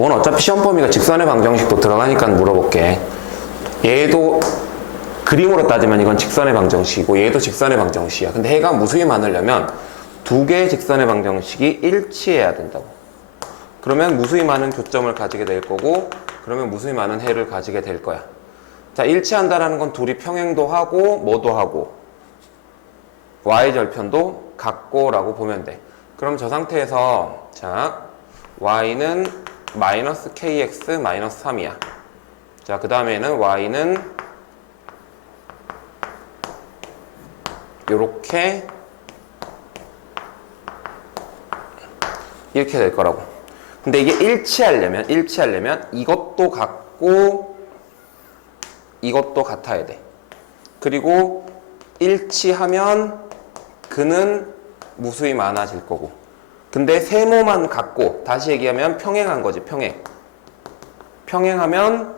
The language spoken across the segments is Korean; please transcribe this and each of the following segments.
요건 어차피 시험 범위가 직선의 방정식도 들어가니까 물어볼게. 얘도 그림으로 따지면 이건 직선의 방정식이고 얘도 직선의 방정식이야. 근데 해가 무수히 많으려면 두 개의 직선의 방정식이 일치해야 된다고. 그러면 무수히 많은 교점을 가지게 될 거고, 그러면 무수히 많은 해를 가지게 될 거야. 자, 일치한다라는 건 둘이 평행도 하고 뭐도 하고 y절편도 같고 라고 보면 돼. 그럼 저 상태에서 자, y는 마이너스 kx 마이너스 3이야. 자, 그 다음에는 y는 요렇게 이렇게 될 거라고. 근데 이게 일치하려면 이것도 같고 이것도 같아야 돼. 그리고 일치하면 그는 무수히 많아질 거고. 근데 세모만 같고, 다시 얘기하면 평행한 거지, 평행. 평행하면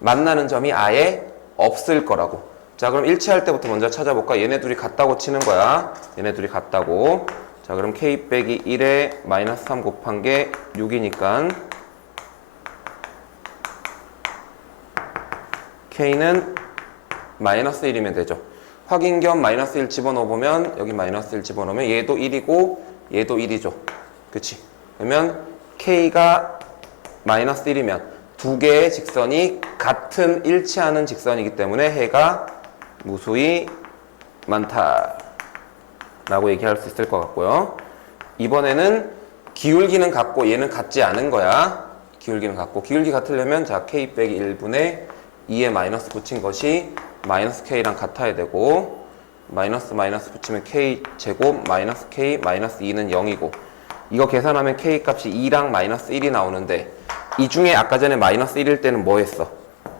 만나는 점이 아예 없을 거라고. 자, 그럼 일치할 때부터 먼저 찾아볼까? 얘네 둘이 같다고 치는 거야. 얘네 둘이 같다고. 자, 그럼 k 빼기 1에 마이너스 3 곱한 게 6이니까 k는 마이너스 1이면 되죠. 확인 겸 마이너스 1 집어넣어보면 여기 마이너스 1 집어넣으면 얘도 1이고 얘도 1이죠. 그치? 그러면 k가 마이너스 1이면 두 개의 직선이 같은 일치하는 직선이기 때문에 해가 무수히 많다 라고 얘기할 수 있을 것 같고요. 이번에는 기울기는 같고 얘는 같지 않은 거야. 기울기는 같고, 기울기 같으려면 자 k 빼기 1분의 2에 마이너스 붙인 것이 마이너스 k랑 같아야 되고, 마이너스 마이너스 붙이면 k 제곱 마이너스 k 마이너스 2는 0이고, 이거 계산하면 k 값이 2랑 마이너스 1이 나오는데, 이 중에 아까 전에 마이너스 1일 때는 뭐 했어?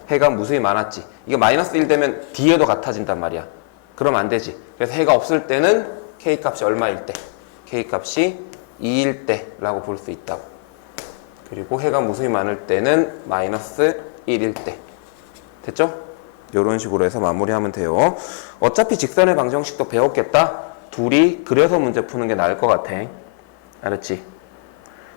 해가 무수히 많았지. 이거 마이너스 1 되면 뒤에도 같아진단 말이야. 그럼 안 되지. 그래서 해가 없을 때는 k 값이 얼마일 때? k 값이 2일 때 라고 볼 수 있다고. 그리고 해가 무수히 많을 때는 마이너스 1일 때. 됐죠? 이런 식으로 해서 마무리하면 돼요. 어차피 직선의 방정식도 배웠겠다? 둘이 그려서 문제 푸는 게 나을 것 같아. 알았지?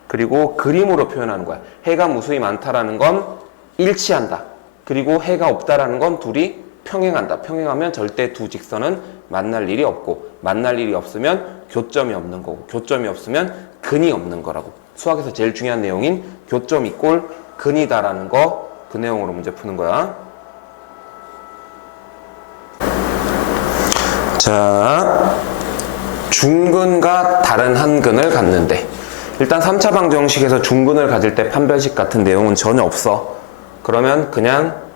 그리고 그림으로 표현하는 거야. 해가 무수히 많다라는 건 일치한다. 그리고 해가 없다라는 건 둘이 평행한다. 평행하면 절대 두 직선은 만날 일이 없고, 만날 일이 없으면 교점이 없는 거고, 교점이 없으면 근이 없는 거라고. 수학에서 제일 중요한 내용인 교점 이꼴 근이다라는 거, 그 내용으로 문제 푸는 거야. 자, 중근과 다른 한 근을 갖는데, 일단 3차 방정식에서 중근을 가질 때 판별식 같은 내용은 전혀 없어. 그러면 그냥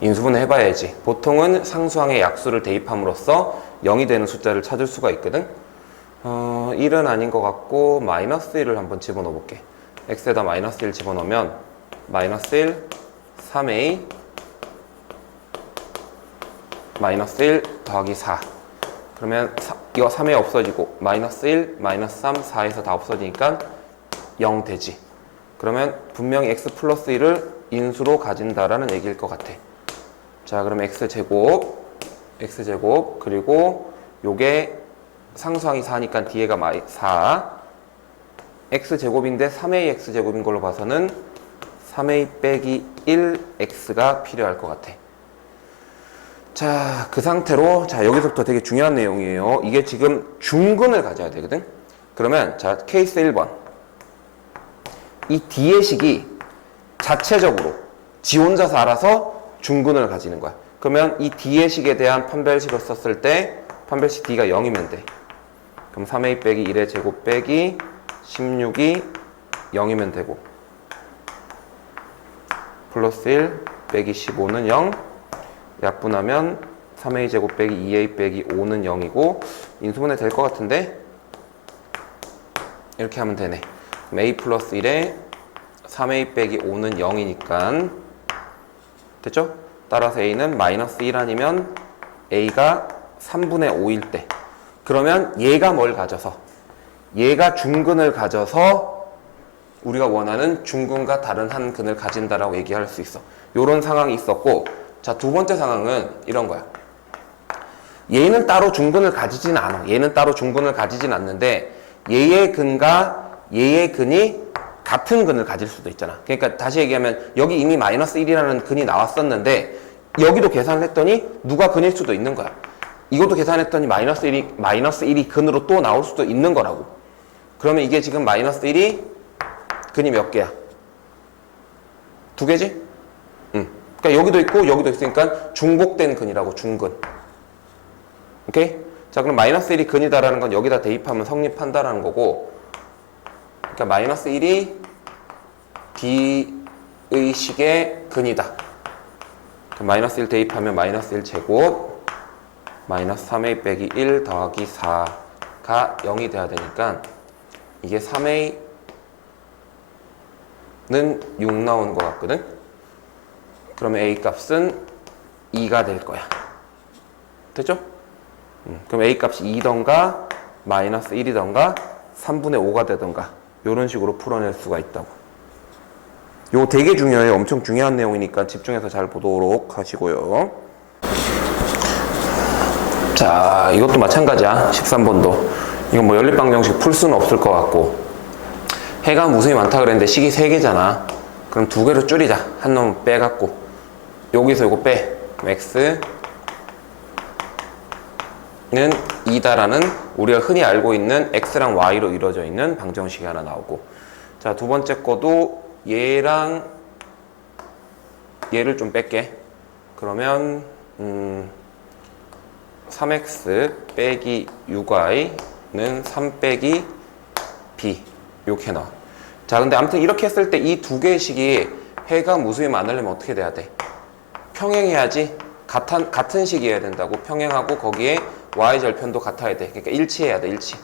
인수분해 해봐야지. 보통은 상수항에 약수를 대입함으로써 0이 되는 숫자를 찾을 수가 있거든. 1은 아닌 것 같고 마이너스 1을 한번 집어넣어 볼게. x에다 마이너스 1 집어넣으면 마이너스 1, 3a 마이너스 1 더하기 4. 그러면 이거 3에 없어지고 마이너스 1, 마이너스 3, 4에서 다 없어지니까 0 되지. 그러면 분명히 x 플러스 1을 인수로 가진다라는 얘기일 것 같아. 자, 그럼 x제곱 그리고 요게 상수항이 4니까 뒤에가 4 x제곱인데 3a x제곱인 걸로 봐서는 3a 빼기 1x가 필요할 것 같아. 자, 그 상태로 자 여기서부터 되게 중요한 내용이에요. 이게 지금 중근을 가져야 되거든. 그러면 자 케이스 1번, 이 뒤의 식이 자체적으로 지 혼자서 알아서 중근을 가지는 거야. 그러면 이 뒤의 식에 대한 판별식을 썼을 때 판별식 d가 0이면 돼. 그럼 3a 빼기 1의 제곱 빼기 16이 0이면 되고, 플러스 1 빼기 15는 0, 약분하면 3a 제곱 빼기 2a 빼기 5는 0이고, 인수분해 될 것 같은데 이렇게 하면 되네. 그럼 a 플러스 1에 3a 빼기 5는 0이니까 됐죠? 따라서 a는 마이너스 1 아니면 a가 3분의 5일 때, 그러면 얘가 뭘 가져서, 얘가 중근을 가져서 우리가 원하는 중근과 다른 한 근을 가진다라고 얘기할 수 있어. 요런 상황이 있었고, 자, 두 번째 상황은 이런 거야. 얘는 따로 중근을 가지진 않아. 얘는 따로 중근을 가지진 않는데 얘의 근과 얘의 근이 같은 근을 가질 수도 있잖아. 그러니까 다시 얘기하면 여기 이미 마이너스 1이라는 근이 나왔었는데 여기도 계산을 했더니 누가 근일 수도 있는 거야. 이것도 계산했더니 마이너스 1이 근으로 또 나올 수도 있는 거라고. 그러면 이게 지금 마이너스 1이 근이 몇 개야? 2개지? 그러니까 여기도 있고 여기도 있으니까 중복된 근이라고, 중근. 오케이? 자, 그럼 마이너스 1이 근이다라는 건 여기다 대입하면 성립한다라는 거고, 그러니까 마이너스 1이 D의 식의 근이다. 그럼 마이너스 1 대입하면 마이너스 1 제곱 마이너스 3a 빼기 1 더하기 4가 0이 돼야 되니까 이게 3a는 6 나오는 것 같거든? 그러면 a 값은 2가 될 거야. 됐죠? 그럼 a 값이 2던가 마이너스 1이던가 3분의 5가 되던가 이런 식으로 풀어낼 수가 있다고. 이거 되게 중요해요. 엄청 중요한 내용이니까 집중해서 잘 보도록 하시고요. 자, 이것도 마찬가지야. 13번도. 이건 뭐 연립방정식 풀 수는 없을 것 같고, 해가 무수히 많다 그랬는데 식이 3개잖아. 그럼 2개로 줄이자. 한 놈 빼갖고 여기서 이거 빼. 그럼 x는 2다라는 우리가 흔히 알고 있는 x랑 y로 이루어져 있는 방정식이 하나 나오고, 자, 두 번째 거도 얘랑 얘를 좀 뺄게. 그러면 3x 빼기 6y는 3 빼기 b 이렇게 나와. 자, 근데 아무튼 이렇게 했을 때 이 두 개의 식이 해가 무수히 많으려면 어떻게 돼야 돼? 평행해야지. 같은 식이어야 된다고. 평행하고 거기에 y절편도 같아야 돼. 그러니까 일치해야 돼. 일치.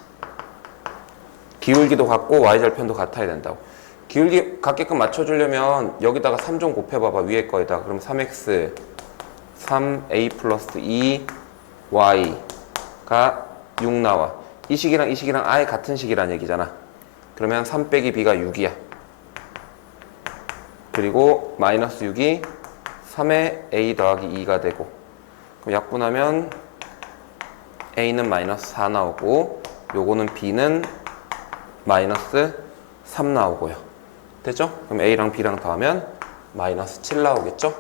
기울기도 같고 y절편도 같아야 된다고. 기울기 같게끔 맞춰주려면 여기다가 3 좀 곱해봐봐. 위에 거에다가. 그럼 3x 3a 플러스 2y가 6 나와. 이 식이랑 이 식이랑 아예 같은 식이란 얘기잖아. 그러면 3 빼기 b가 6이야. 그리고 마이너스 6이 3에 a 더하기 2가 되고, 그럼 약분하면 a는 마이너스 4 나오고 요거는 b는 마이너스 3 나오고요. 됐죠? 그럼 a랑 b랑 더하면 마이너스 7 나오겠죠?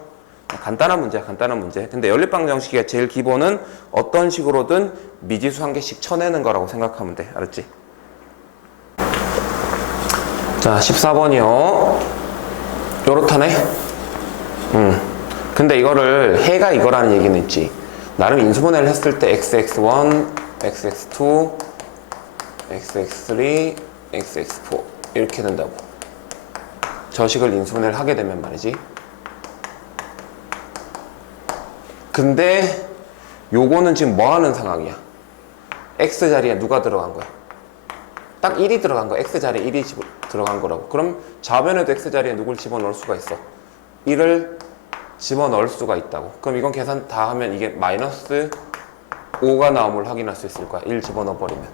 간단한 문제야, 간단한 문제. 근데 연립방정식의 제일 기본은 어떤 식으로든 미지수 한 개씩 쳐내는 거라고 생각하면 돼. 알았지? 자, 14번이요. 요렇다네. 근데 이거를 해가 이거라는 얘기는 있지. 나름 인수분해를 했을 때 xx1, xx2, xx3, xx4 이렇게 된다고. 저식을 인수분해를 하게 되면 말이지. 근데 요거는 지금 뭐 하는 상황이야? x 자리에 누가 들어간 거야? 딱 1이 들어간 거야. x 자리에 1이 들어간 거라고. 그럼 좌변에도 x 자리에 누굴 집어넣을 수가 있어? 1을 집어넣을 수가 있다고. 그럼 이건 계산 다 하면 이게 마이너스 5가 나옴을 확인할 수 있을 거야. 1 집어넣어버리면.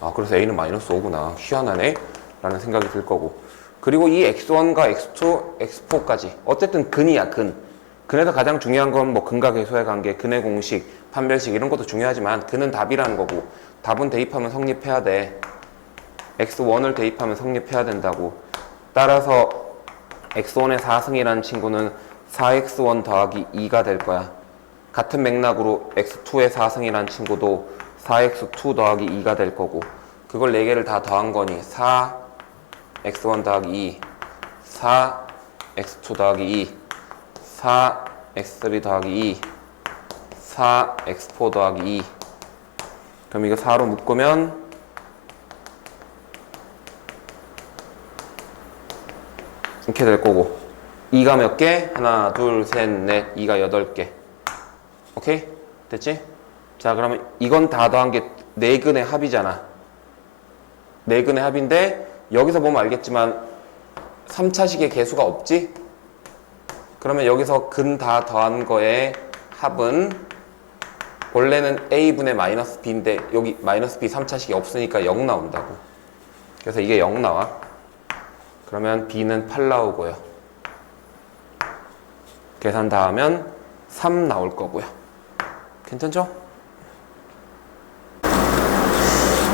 아, 그래서 a는 마이너스 5구나. 희한하네 라는 생각이 들 거고. 그리고 이 x1과 x2, x4까지 어쨌든 근이야. 근에서 가장 중요한 건 뭐 근과 계수의 관계, 근의 공식, 판별식 이런 것도 중요하지만 근은 답이라는 거고, 답은 대입하면 성립해야 돼. x1을 대입하면 성립해야 된다고. 따라서 x1의 4승이라는 친구는 4x1 더하기 2가 될 거야. 같은 맥락으로 x2의 4승이라는 친구도 4x2 더하기 2가 될 거고, 그걸 4개를 다 더한 거니 4x1 더하기 2, 4x2 더하기 2, 4x3 더하기 2, 4x4 더하기 2. 그럼 이거 4로 묶으면 이렇게 될 거고, 2가 몇 개? 하나, 둘, 셋, 넷, 2가 8개. 오케이? 됐지? 자, 그러면 이건 다 더한 게 4근의 합이잖아. 4근의 합인데 여기서 보면 알겠지만 3차식의 개수가 없지? 그러면 여기서 근 다 더한 거의 합은 원래는 a분의 마이너스 b인데 여기 마이너스 b 3차식이 없으니까 0 나온다고. 그래서 이게 0 나와. 그러면 b는 8 나오고요. 계산 다 하면 3 나올 거고요. 괜찮죠?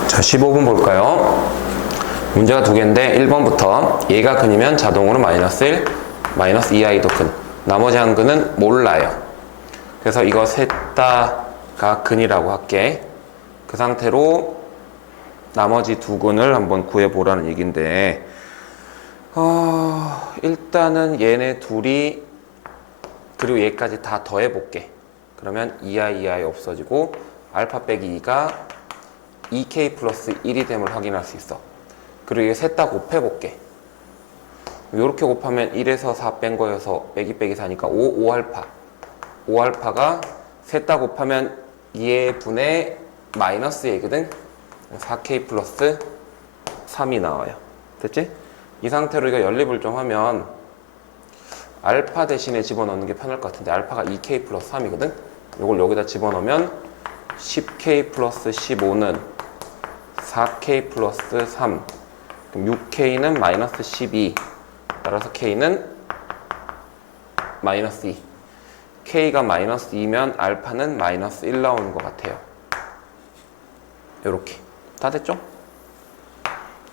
자, 15분 볼까요? 문제가 두 개인데 1번부터 얘가 근이면 자동으로 마이너스 1, 마이너스 2i도 근. 나머지 한 근은 몰라요. 그래서 이거 셋 다가 근이라고 할게. 그 상태로 나머지 두 근을 한번 구해보라는 얘기인데 일단은 얘네 둘이 그리고 얘까지 다 더해볼게. 그러면 2i 없어지고 알파 빼기 2가 2k 플러스 1이 됨을 확인할 수 있어. 그리고 이게 셋 다 곱해볼게. 이렇게 곱하면 1에서 4 뺀 거여서 빼기 빼기 4니까 5알파. 5알파가 셋 다 곱하면 2의 분의 마이너스 얘거든. 4k 플러스 3이 나와요. 됐지? 이 상태로 이거 연립을좀 알파 대신에 집어넣는 게 편할 것 같은데 알파가 2k 플러스 3이거든. 이걸 여기다 집어넣으면 10k 플러스 15는 4k 플러스 3. 그럼 6k는 마이너스 12. 따라서 k는 마이너스 2. k가 마이너스 2면 알파는 마이너스 1 나오는 것 같아요. 요렇게. 다 됐죠?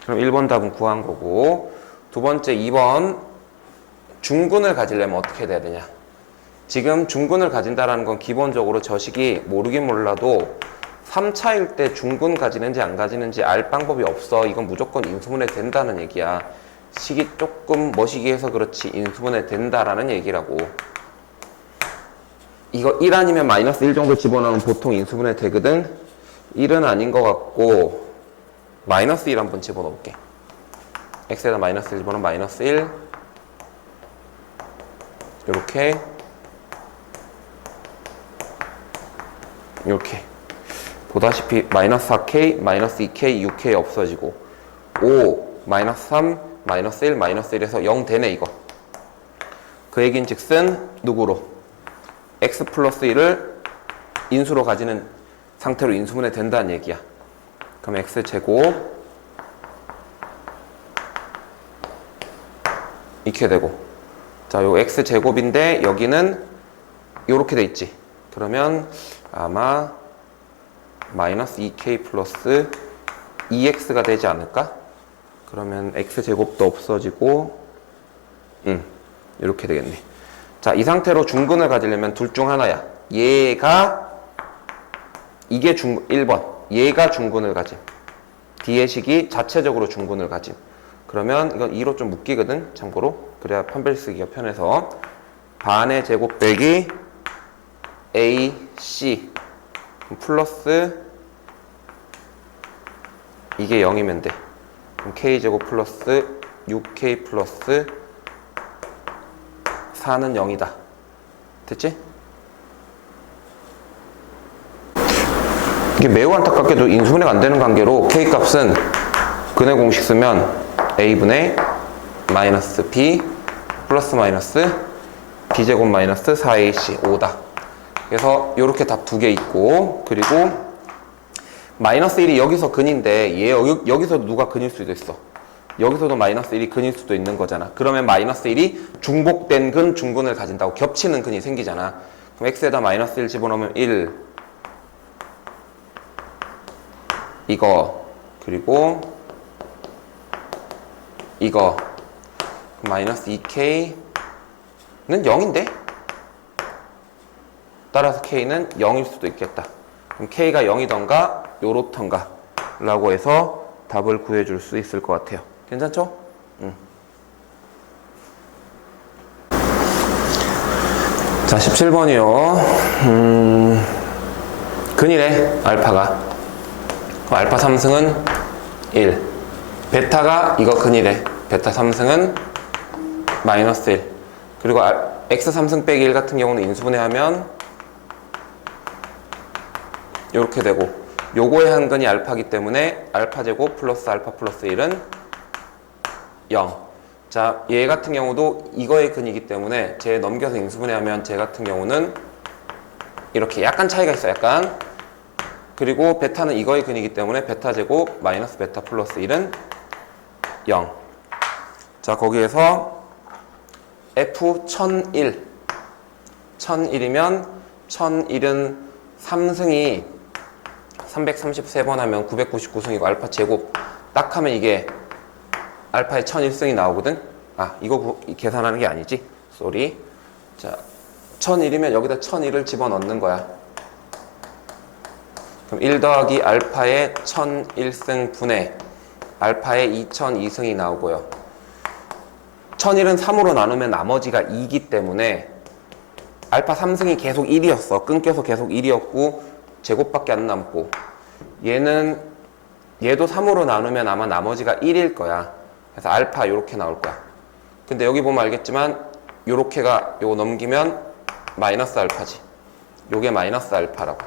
그럼 1번 답은 구한 거고, 두 번째 2번 중근을 가지려면 어떻게 돼야 되냐? 지금 중근을 가진다라는 건 기본적으로 저 식이 모르긴 몰라도 3차일 때 중근 가지는지 안 가지는지 알 방법이 없어. 이건 무조건 인수분해 된다는 얘기야. 식이 조금 머시기해서 그렇지 인수분해 된다라는 얘기라고. 이거 1 아니면 마이너스 1 정도 집어넣으면 보통 인수분해 되거든. 1은 아닌 것 같고 마이너스 1 한번 집어넣을게. x에다 마이너스 1 집어넣으면 마이너스 1 요렇게 이렇게 보다시피 마이너스 4k, 마이너스 2k, 6k 없어지고 5, 마이너스 3, 마이너스 1, 마이너스 1에서 0 되네 이거. 그 얘기인 즉슨 누구로? x 플러스 1을 인수로 가지는 상태로 인수분해 된다는 얘기야. 그럼 x제곱 이렇게 되고, 자, 요 x제곱인데 여기는 요렇게 돼 있지. 그러면 아마 마이너스 2k 플러스 2x가 되지 않을까? 그러면 x제곱도 없어지고 이렇게 되겠네. 자, 이 상태로 중근을 가지려면 둘 중 하나야. 얘가 이게 1번 얘가 중근을 가짐. 뒤의 식이 자체적으로 중근을 가짐. 그러면 이건 2로 좀 묶이거든, 참고로. 그래야 판별 쓰기가 편해서 반의 제곱 빼기 ac 플러스 이게 0이면 돼. 그럼 k제곱 플러스 6k 플러스 4는 0이다. 됐지? 이게 매우 안타깝게도 인수분해가 안 되는 관계로 k값은 근의 공식 쓰면 a분의 마이너스 b 플러스 마이너스 b제곱 마이너스 4ac 5다. 그래서 이렇게 답 두 개 있고, 그리고 마이너스 1이 여기서 근인데 얘 여기서도 누가 근일 수도 있어. 여기서도 마이너스 1이 근일 수도 있는 거잖아. 그러면 마이너스 1이 중복된 근, 중근을 가진다고 겹치는 근이 생기잖아. 그럼 x에다 마이너스 1 집어넣으면 1 이거 그리고 이거 마이너스 2k는 0인데? 따라서 k는 0일 수도 있겠다. 그럼 k가 0이던가 요렇던가 라고 해서 답을 구해줄 수 있을 것 같아요. 괜찮죠? 자, 17번이요. 근이래, 알파가. 그럼 알파 3승은 1. 베타가 이거 근이래. 베타 3승은 마이너스 1. 그리고 x 3승 빼기 1 같은 경우는 인수분해하면 이렇게 되고, 요거의 한 근이 알파기 때문에 알파 제곱 플러스 알파 플러스 1은 0. 자, 얘 같은 경우도 이거의 근이기 때문에 쟤 넘겨서 인수분해하면 쟤 같은 경우는 이렇게 약간 차이가 있어, 약간. 그리고 베타는 이거의 근이기 때문에 베타 제곱 마이너스 베타 플러스 1은 0. 자, 거기에서 f 1001. 1001이면 1001은 3승이 333번 하면 999승이고 알파 제곱 딱 하면 이게 알파에 1001승이 나오거든. 아, 이거 계산하는 게 아니지. 쏘리. 자, 1001이면 여기다 1001을 집어넣는 거야. 그럼 1 더하기 알파의 1001승 분의 알파의 2002승이 나오고요. 1001은 3으로 나누면 나머지가 2이기 때문에 알파 3승이 계속 1이었어. 끊겨서 계속 1이었고 제곱밖에 안 남고, 얘도 3으로 나누면 아마 나머지가 1일 거야. 그래서 알파 요렇게 나올 거야. 근데 여기 보면 알겠지만 요렇게가 요거 넘기면 마이너스 알파지. 요게 마이너스 알파라고.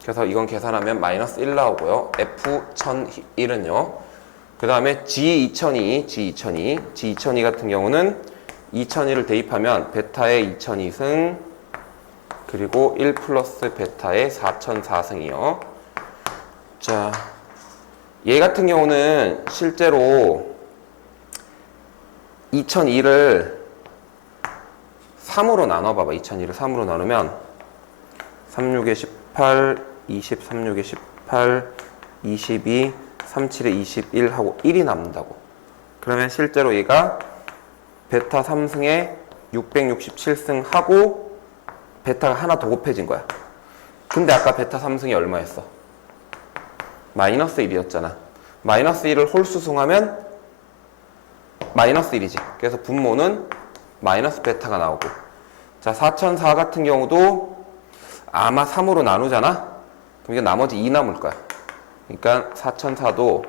그래서 이건 계산하면 마이너스 1 나오고요. F1001은요. 그 다음에 G2002 같은 경우는 2002를 대입하면 베타의 2002승 그리고 1 플러스 베타의 4004승이요. 자, 얘 같은 경우는 실제로 2002를 3으로 나눠봐봐. 2002를 3으로 나누면 36에 18, 20, 36에 18, 22, 37에 21 하고 1이 남는다고. 그러면 실제로 얘가 베타 3승에 667승 하고 베타가 하나 더 곱해진 거야. 근데 아까 베타 3승이 얼마였어? 마이너스 1이었잖아. 마이너스 1을 홀수승하면 마이너스 1이지. 그래서 분모는 마이너스 베타가 나오고. 자, 4004 같은 경우도 아마 3으로 나누잖아? 그럼 이게 나머지 2 남을 거야. 그러니까 4004도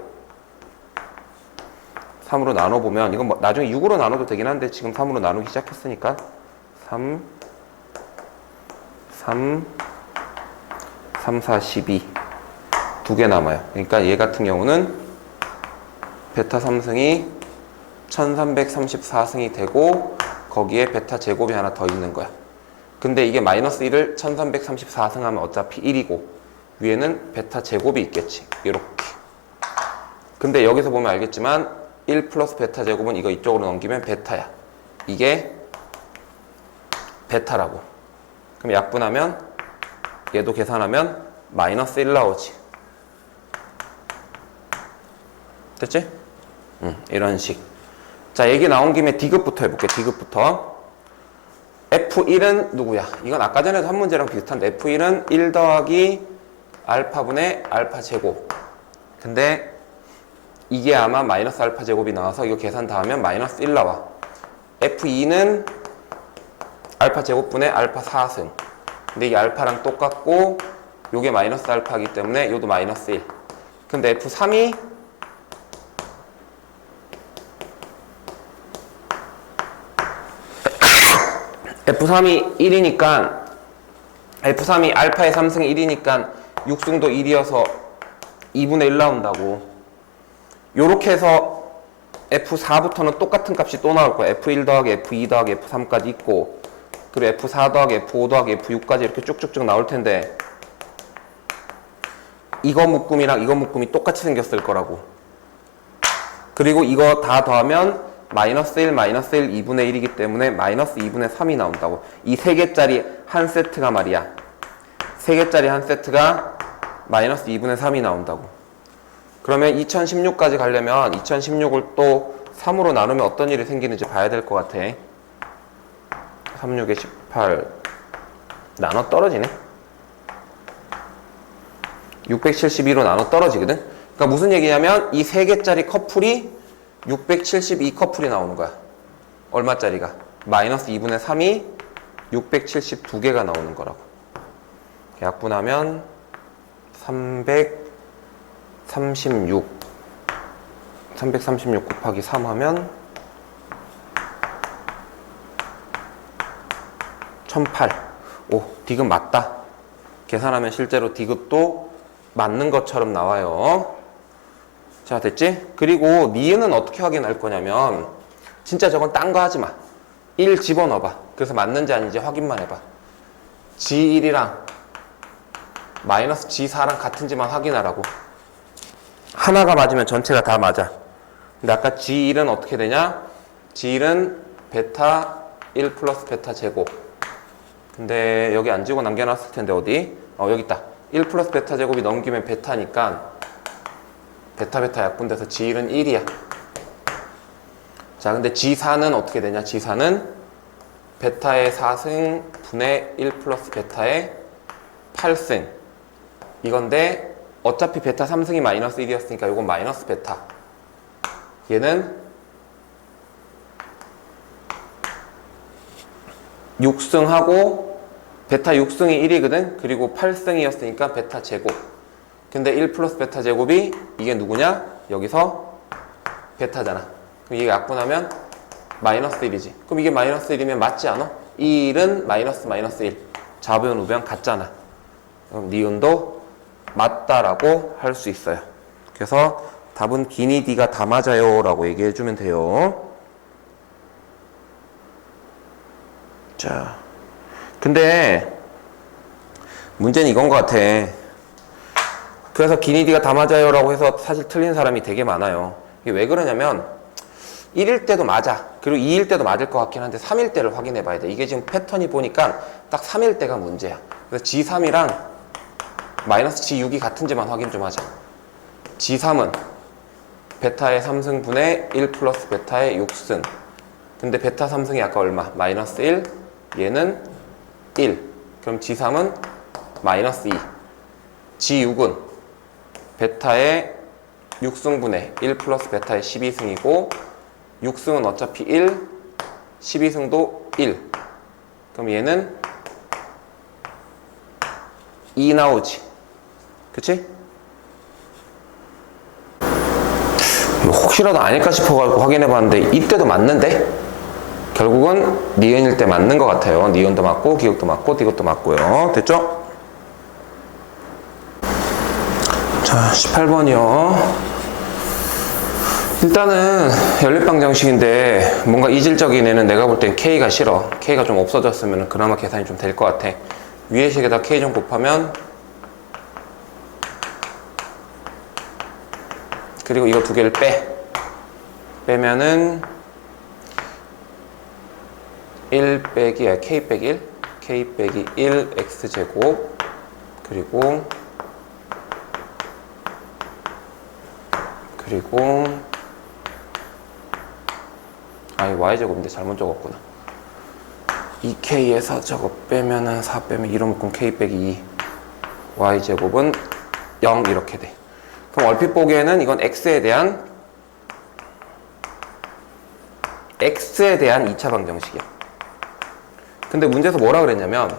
3으로 나눠보면, 이건 뭐 나중에 6으로 나눠도 되긴 한데 지금 3으로 나누기 시작했으니까 3, 4, 12 두 개 남아요. 그러니까 얘 같은 경우는 베타 3승이 1334승이 되고 거기에 베타 제곱이 하나 더 있는 거야. 근데 이게 마이너스 1을 1334승 하면 어차피 1이고 위에는 베타 제곱이 있겠지. 이렇게. 근데 여기서 보면 알겠지만 1 플러스 베타 제곱은 이거 이쪽으로 넘기면 베타야. 이게 베타라고. 그럼 약분하면 얘도 계산하면 마이너스 1 나오지. 됐지? 이런 식. 자, 얘기 나온 김에 D급부터 해볼게. D급부터. F1은 누구야? 이건 아까 전에도 한 문제랑 비슷한데 F1은 1 더하기 알파분의 알파 제곱. 근데 이게 아마 마이너스 알파 제곱이 나와서 이거 계산 다 하면 마이너스 1 나와. F2는 알파 제곱분의 알파 4승. 근데 이 알파랑 똑같고 요게 마이너스 알파이기 때문에 요도 마이너스 1. 근데 F3이 F3이 1이니까 F3이 알파의 3승이 1이니까 6승도 1이어서 2분의 1 나온다고. 요렇게 해서 F4부터는 똑같은 값이 또 나올 거야. F1 더하기 F2 더하기 F3까지 있고, 그리고 F4 더하기 F5 더하기 F6까지 이렇게 쭉쭉쭉 나올 텐데 이거 묶음이랑 이거 묶음이 똑같이 생겼을 거라고. 그리고 이거 다 더하면 마이너스 1, 마이너스 1, 2분의 1이기 때문에 마이너스 2분의 3이 나온다고. 이 3개짜리 한 세트가 말이야. 3개짜리 한 세트가 마이너스 2분의 3이 나온다고. 그러면 2016까지 가려면 2016을 또 3으로 나누면 어떤 일이 생기는지 봐야 될 것 같아. 36에 18 나눠 떨어지네. 672로 나눠 떨어지거든. 그러니까 무슨 얘기냐면 이 3개짜리 커플이 672 커플이 나오는 거야. 얼마짜리가? 마이너스 2분의 3이 672개가 나오는 거라고. 약분하면 336 곱하기 3 하면 1008. 오, D급 맞다. 계산하면 실제로 D급도 맞는 것처럼 나와요. 자, 됐지? 그리고 니은은 어떻게 확인할 거냐면 진짜 저건 딴 거 하지 마. 1 집어넣어봐. 그래서 맞는지 아닌지 확인만 해봐. G1이랑 마이너스 G4랑 같은지만 확인하라고. 하나가 맞으면 전체가 다 맞아. 근데 아까 G1은 어떻게 되냐? G1은 베타 1 플러스 베타 제곱. 근데 여기 안 지고 남겨놨을 텐데 어디? 여기 있다. 1 플러스 베타 제곱이 넘기면 베타니까 베타 약분돼서 G1은 1이야. 자, 근데 G4는 어떻게 되냐? G4는 베타의 4승 분의 1 플러스 베타의 8승 이건데 어차피 베타 3승이 마이너스 1이었으니까 이건 마이너스 베타. 얘는 6승하고 베타 6승이 1이거든. 그리고 8승이었으니까 베타 제곱. 근데 1 플러스 베타 제곱이 이게 누구냐? 여기서 베타잖아. 그럼 이게 약분하면 마이너스 1이지. 그럼 이게 마이너스 1이면 맞지 않아? 이 1은 마이너스 마이너스 1. 좌변 우변 같잖아. 그럼 니은도 맞다라고 할 수 있어요. 그래서 답은 기니 D가 다 맞아요 라고 얘기해주면 돼요. 자, 근데 문제는 이건 것 같아. 그래서 기니 D가 다 맞아요 라고 해서 사실 틀린 사람이 되게 많아요. 이게 왜 그러냐면 1일 때도 맞아. 그리고 2일 때도 맞을 것 같긴 한데 3일 때를 확인해 봐야 돼. 이게 지금 패턴이 보니까 딱 3일 때가 문제야. 그래서 G3이랑 마이너스 G6이 같은지만 확인 좀 하자. G3은 베타의 3승분의 1 플러스 베타의 6승. 근데 베타 3승이 아까 얼마? 마이너스 1. 얘는 1. 그럼 G3은 마이너스 2. G6은 베타의 6승분의 1 플러스 베타의 12승이고 6승은 어차피 1, 12승도 1. 그럼 얘는 2 나오지. 그치? 혹시라도 아닐까 싶어가지고 확인해봤는데 이때도 맞는데? 결국은 니은일 때 맞는 것 같아요. 니은도 맞고 기억도 맞고 이것도 맞고요. 됐죠? 자, 18번이요. 일단은 연립방 정식인데 뭔가 이질적인 애는 내가 볼 땐 K가 싫어. K가 좀 없어졌으면 그나마 계산이 좀 될 것 같아. 위의 식에다 K 좀 곱하면 그리고 이거 두 개를 빼면은 1 빼기 K 빼기 1 K 빼기 1 X제곱 그리고 아니 Y제곱인데 잘못 적었구나. 2K에서 저거 빼면은 4 빼면 2로 묶으면 K 빼기 2 Y제곱은 0 이렇게 돼. 그럼 얼핏 보기에는 이건 X에 대한 2차 방정식이야. 근데 문제에서 뭐라 그랬냐면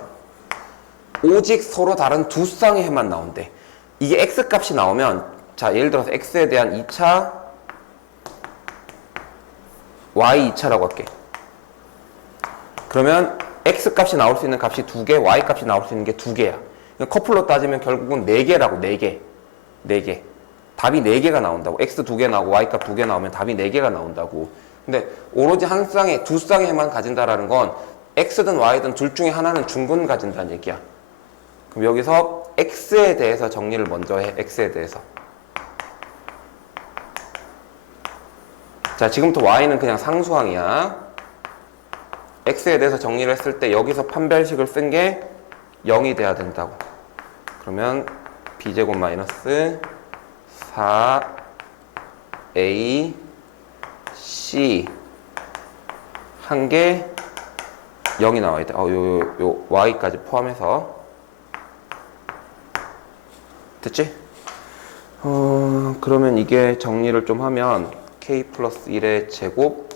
오직 서로 다른 두 쌍의 해만 나온대. 이게 X 값이 나오면 자 예를 들어서 X에 대한 2차 Y 2차라고 할게. 그러면 X 값이 나올 수 있는 값이 2개, Y 값이 나올 수 있는 게 2개야. 커플로 따지면 결국은 4개라고, 4개. 4개. 답이 4개가 나온다고. X 2개 나오고 Y 값 2개 나오면 답이 4개가 나온다고. 근데 오로지 한 쌍의, 두 쌍의 해만 가진다라는 건 X든 Y든 둘 중에 하나는 중분 가진다는 얘기야. 그럼 여기서 X에 대해서 정리를 먼저 해. X에 대해서. 자, 지금부터 Y는 그냥 상수항이야. X에 대해서 정리를 했을 때 여기서 판별식을 쓴 게 0이 돼야 된다고. 그러면 B제곱 마이너스 4A C 한 개 0이 나와야 돼. 요 Y까지 포함해서. 됐지? 그러면 이게 정리를 좀 하면 K 플러스 1의 제곱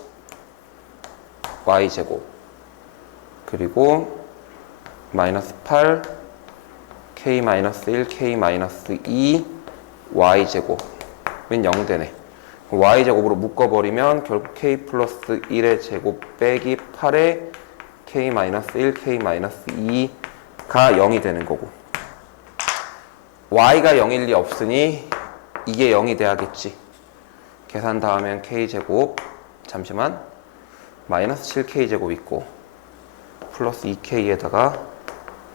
Y 제곱 그리고 마이너스 8 K 마이너스 1 K 마이너스 2 Y 제곱은 0 되네. Y 제곱으로 묶어버리면 결국 K 플러스 1의 제곱 빼기 8의 K 마이너스 1 K 마이너스 2가 0이 되는 거고 Y가 0일 리 없으니 이게 0이 돼야겠지. 계산 다 하면 K제곱 잠시만 마이너스 7K제곱 있고 플러스 2K에다가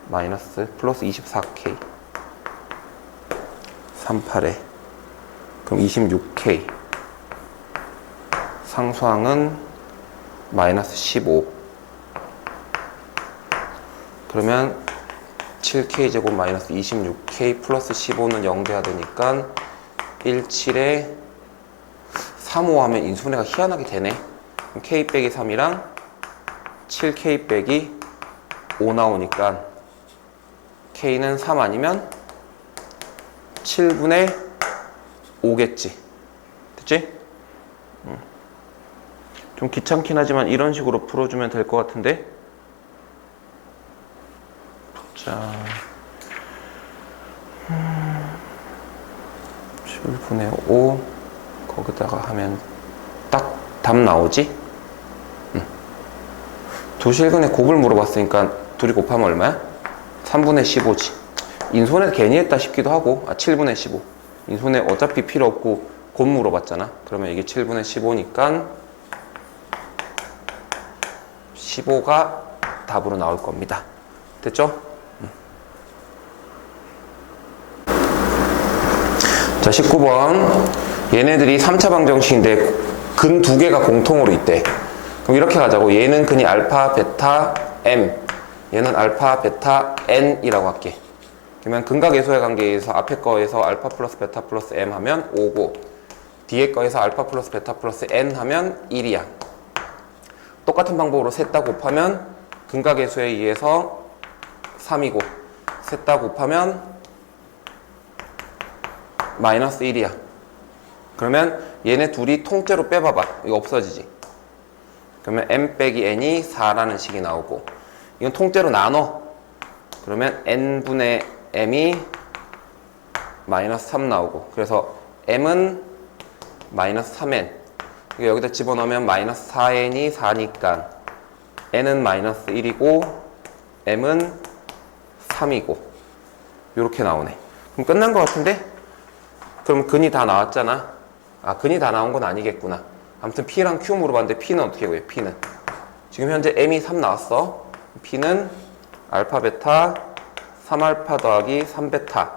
마이너스 플러스 24K 38에 그럼 26K 상수항은 마이너스 15 그러면 7K제곱 마이너스 26K 플러스 15는 0 돼야 되니까 17에 3, 5 하면 인수분해가 희한하게 되네. K 빼기 3이랑 7K 빼기 5 나오니까 K는 3 아니면 7분의 5겠지. 됐지? 좀 귀찮긴 하지만 이런 식으로 풀어주면 될 것 같은데. 자, 7분의 5 거기다가 하면 딱 답 나오지? 두 실근의 곱을 물어봤으니까 둘이 곱하면 얼마야? 3분의 15지. 인수분해 괜히 했다 싶기도 하고. 7분의 15. 인수분해 어차피 필요 없고 곱 물어봤잖아. 그러면 이게 7분의 15니까 15가 답으로 나올 겁니다. 됐죠? 자, 19번. 얘네들이 3차 방정식인데 근 두 개가 공통으로 있대. 그럼 이렇게 가자고. 얘는 근이 알파, 베타, m. 얘는 알파, 베타, n이라고 할게. 그러면 근과 계수의 관계에서 앞에 거에서 알파 플러스 베타 플러스 m 하면 5고 뒤에 거에서 알파 플러스 베타 플러스 n 하면 1이야. 똑같은 방법으로 셋 다 곱하면 근과 계수에 의해서 3이고 셋 다 곱하면 마이너스 1이야. 그러면 얘네 둘이 통째로 빼봐봐. 이거 없어지지. 그러면 m 빼기 n이 4라는 식이 나오고 이건 통째로 나눠. 그러면 n분의 m이 마이너스 3 나오고 그래서 m은 마이너스 3n 여기다 집어넣으면 마이너스 4n이 4니까 n은 마이너스 1이고 m은 3이고 요렇게 나오네. 그럼 끝난 것 같은데? 그럼 근이 다 나왔잖아. 근이 다 나온 건 아니겠구나. 아무튼 P랑 Q 물어봤는데 P는 어떻게 구해? P는 지금 현재 M이 3 나왔어. P는 알파 베타 3알파 더하기 3베타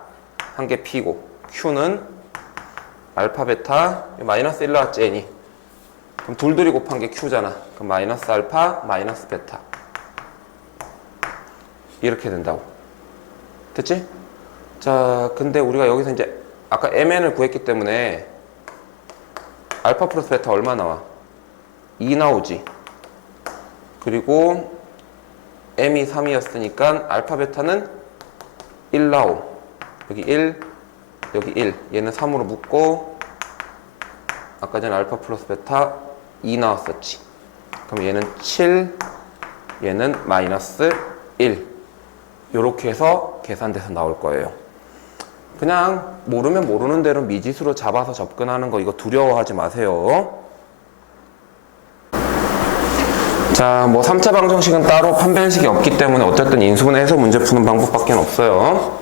한 개 P고 Q는 알파 베타 마이너스 1 나왔지 N이. 그럼 둘둘이 곱한 게 Q잖아. 그럼 마이너스 알파 마이너스 베타 이렇게 된다고. 됐지? 자, 근데 우리가 여기서 이제 아까 MN을 구했기 때문에 알파 플러스 베타 얼마 나와? 2 나오지. 그리고 M이 3이었으니까 알파 베타는 1 나오. 여기 1, 여기 1. 얘는 3으로 묶고 아까 전에 알파 플러스 베타 2 나왔었지. 그럼 얘는 7, 얘는 마이너스 1. 요렇게 해서 계산돼서 나올 거예요. 그냥 모르면 모르는 대로 미지수로 잡아서 접근하는 거 이거 두려워하지 마세요. 자, 뭐 3차 방정식은 따로 판별식이 없기 때문에 어쨌든 인수분해해서 문제 푸는 방법밖에 없어요.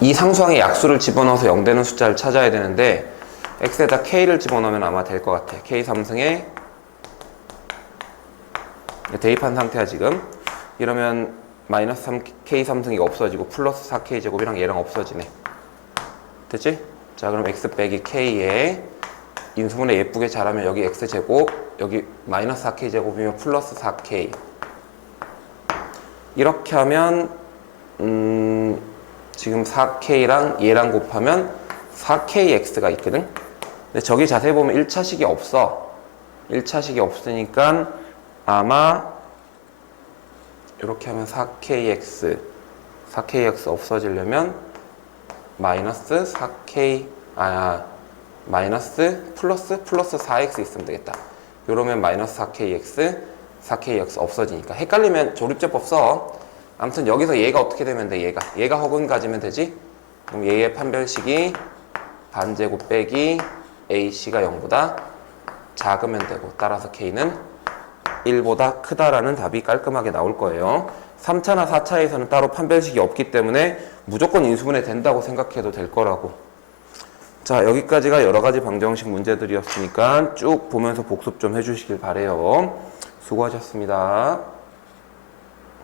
이 상수항에 약수를 집어넣어서 0 되는 숫자를 찾아야 되는데 x에다 k를 집어넣으면 아마 될 것 같아. k 3승에 대입한 상태야 지금. 이러면 마이너스 3k 3승이 없어지고 플러스 4k 제곱이랑 얘랑 없어지네. 됐지? 자, 그럼 x 빼기 k에 인수분해 예쁘게 잘하면 여기 x 제곱, 여기 마이너스 4k 제곱이면 플러스 4k. 이렇게 하면 지금 4k랑 얘랑 곱하면 4kx가 있거든. 근데 저기 자세히 보면 1차식이 없어. 1차식이 없으니까 아마 이렇게 하면 4kx 없어지려면 마이너스 4k 마이너스 플러스 4x 있으면 되겠다. 이러면 마이너스 4kx 없어지니까 헷갈리면 조립제법 써. 아무튼 여기서 얘가 어떻게 되면 돼? 얘가 허근 가지면 되지? 그럼 얘의 판별식이 반제곱 빼기 ac가 0보다 작으면 되고 따라서 k는 1보다 크다라는 답이 깔끔하게 나올 거예요. 3차나 4차에서는 따로 판별식이 없기 때문에 무조건 인수분해 된다고 생각해도 될 거라고. 자, 여기까지가 여러 가지 방정식 문제들이었으니까 쭉 보면서 복습 좀 해주시길 바래요. 수고하셨습니다.